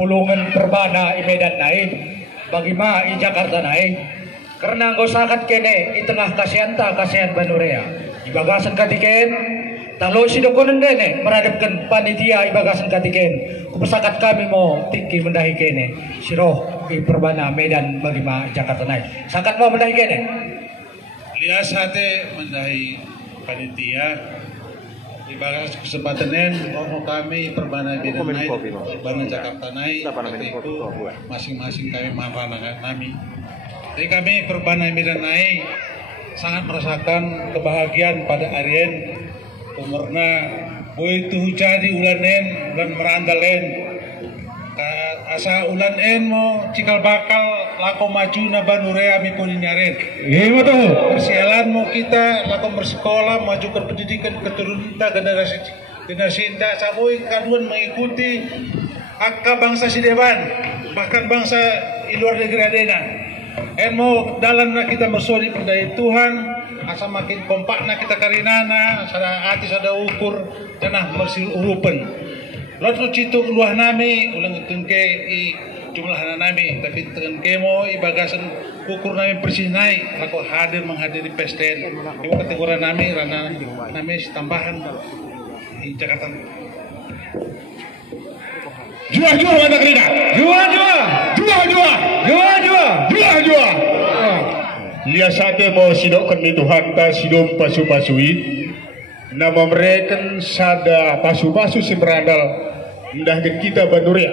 Pulungan perbana i Medan nai bagi ma i Jakarta nai karena gosakat kene i tengah kasihan Banurea i bagasan katiken talo sidokonen dene meradapkan panitia i bagasan katiken kupesakat kami mo tinggi mendahi kene siroh i perbana Medan bagi ma Jakarta nai sakat mau mendahi kene lias hati mendahi panitia di bagas kesempatan kami perbana Medan naik perbana Jakarta naik itu masing-masing kami marana kami. Jadi kami perbana Medan naik sangat merasakan kebahagiaan pada Arien umurna boy tuh jadi ulanen ulan merandalen asa ulan mo cikal bakal lako maju na Banurea mi kuninyarin. Iya betul. Persialan mau kita lako bersekolah majukan pendidikan keturunan generasi indah saboy kaduan mengikuti akka bangsa Sideban bahkan bangsa di luar negeri adena. Mau dalam kita bersoli pendai Tuhan asa makin kompakna kita karinana sada hati sada ukur janah mersil urupen. Lalu citu luah nami ulang tengke i jumlah nami tapi tengke mo i bagasan ukur nami bersih naik laku hadir menghadiri pesten ibu kategori nami rana nami tambahan di Jakarta. Jua mana kerina? Jua. Lihat sate mau sidokkan mi Tuhan ta sidom pasu-pasui nama mereka sada pasu-pasu si berandal mendahkan kita Banurea.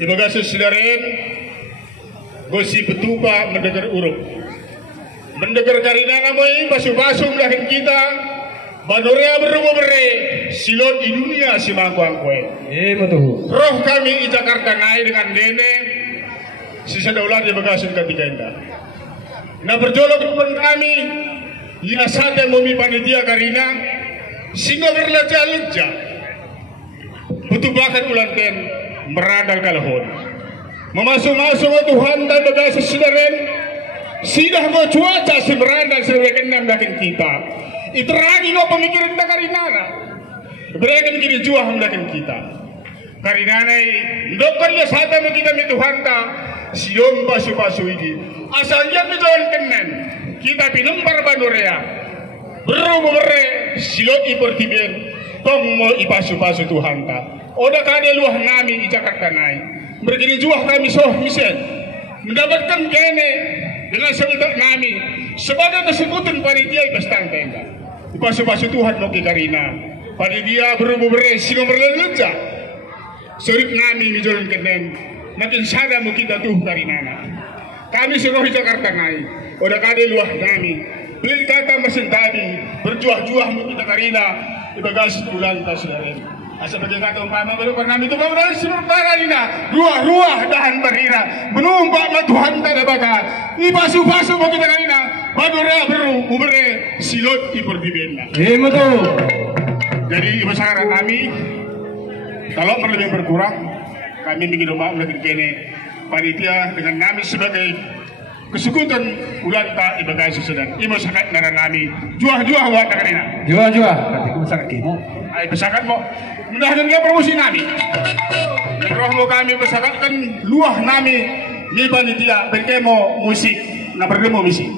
Terima kasih saudarain gosi petupa mendengar urup mendengar karina namai pasu-pasu mendahkan kita Banurea berubah bere silot di dunia si mangkuangkue. Betul. Roh kami di Jakarta naik dengan nene sisa daulat di bagasun ketika indah. Nah berjolok depan kami ya sate mumi panitia karina sehingga berleja-leja betubakan ulanten meradal kalahon memasuk-masuk Tuhan dan bagasi sidaren sidah mau cuaca si meradal sebagai namdakan kita iterangi no pemikiran kita karinana berikan kini juah namdakan kita karinana dokternya sate mau kita mi Tuhan ta siom pasu-pasu ini asalnya kita kenen kita pinempar Banurea berumur silot iportibien tong mo ipasu-pasu Tuhan ta oda kade luah nami di Jakarta naik begini juah kami soh misen mendapatkan kene dengan sebentar nami sebagai kesekutan panitia ibastang tenda ipasu-pasu Tuhan mo kikarina panitia berubah sino berleluca. Sorip nami mijolan kenen. Makin sada mo kita tuh karinana. Kami serohi Jakarta naik. Oda kade luah nami. Beli kata mesin tadi berjuah-juah mo kita karina. Ibagas ulang kasirain. Asa bagi kata umpama baru kami itu baru sementara ina. Ruah-ruah dahan berhira. Menumpak matuhan tada baka. Ibasu-basu mo kita karina. Badura beru ubere silot iperdibenda. Betul. Jadi ibu saran kami, kalau perlu berkurang, kami ingin domba ulah kene panitia dengan kami sebagai kesekutuan ulanta ibagai sesudah. Ibu sangat naran kami, juah-juah buat karina. Jual-jual, berarti kamu sangat kemo. Ay besakat mo, mudahan nga promosi kami. Roh mo kami besakatkan luah kami ni panitia berkemo musik, na berkemo musik.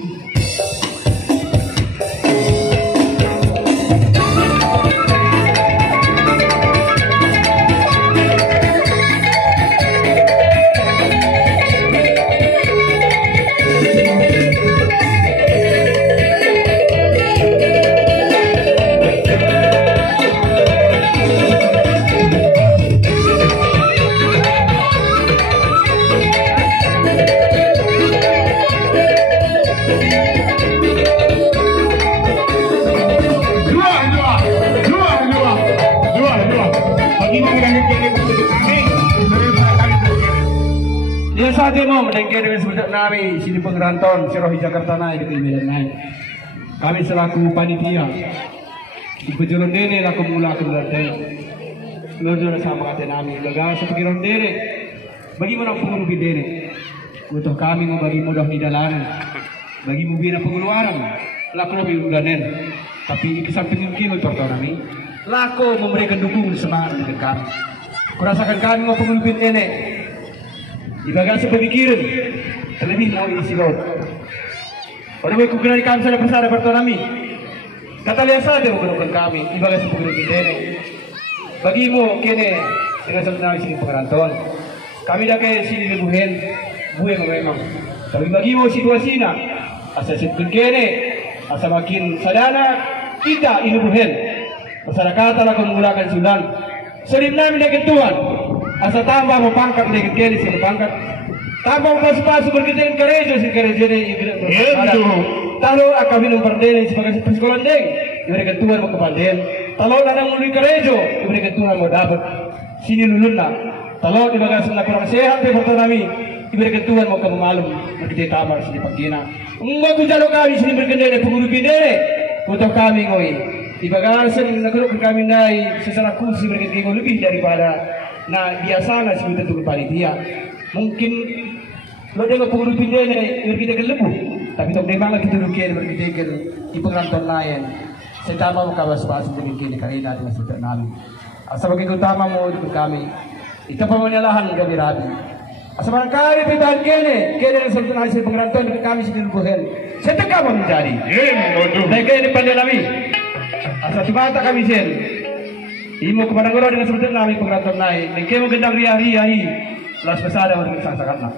Ya saat ini mau menengke dengan sebutan kami sini pengeranton Sirohi Jakarta naik di Medan naik. Kami selaku panitia di pejuran dene laku mula kemudian lojol sama kata kami gagal seperti rondene. Bagaimana pengurubi dene? Untuk kami mau bagi mudah di dalam, bagi mubina pengeluaran laku lebih ulanen. Tapi di samping itu kami laku memberikan dukungan semangat dengan kami. Kurasakan kami mau pengurubi dene. Ibaga sa pagkikirin, terlebih mo isilot. Pada may kukunani kami sa napasara parto nami. Kataliasa din mo kunukan kami, ibaga sa pagkikirin. Bagi mo, kene, dengan sa namin sini pengeranton. Kami na kayo sinilubuhin, buhay mo memang. Tapi bagi mo situasi na, asa sipkun kene, asa makin sadana, kita ilubuhin. Masyarakat na kumulakan sulan. Salim namin na kentuan. Asa tambah mau pangkat dengan kiri sini pangkat, tambah mau pas berkejaran karejo sini karejo ini. Tahu akan minum perdana sebagai sekolah deng, diberikan Tuhan mau kepandian. Tahu ladang mulai karejo, diberikan Tuhan mau dapat sini lulunna. Tahu dibagai sebelah kurang sehat di pertanami, diberikan Tuhan mau kamu malum berkejaran tabar sini pagina. Enggak jalo kami sini berkejaran pengurus bidere, untuk kami ngoi. Dibagai sebelah kami naik secara khusus berkejaran lebih daripada. Nah biasa lah sebutan tukul panitia. Mungkin lo dengar pengurus pindah ni berkita lebu, tapi tok memang lagi turukin berkita di penganton lain. Setama makawas pas demikian karena dengan sebutan nami. Asal bagi utama mau ikut kami. Itu pemenyalahan kami rabi. Asal kami pindah kene dengan sebutan hasil penganton kami sendiri bukan. Setekah menjadi. Mereka ini pandai nami. Asal cuma tak kami sen. Imo kepada guru dengan sebutan nami pengeranton naik. Nengke mo gendang ria-ria hi. Las pesada untuk sang-sangatna.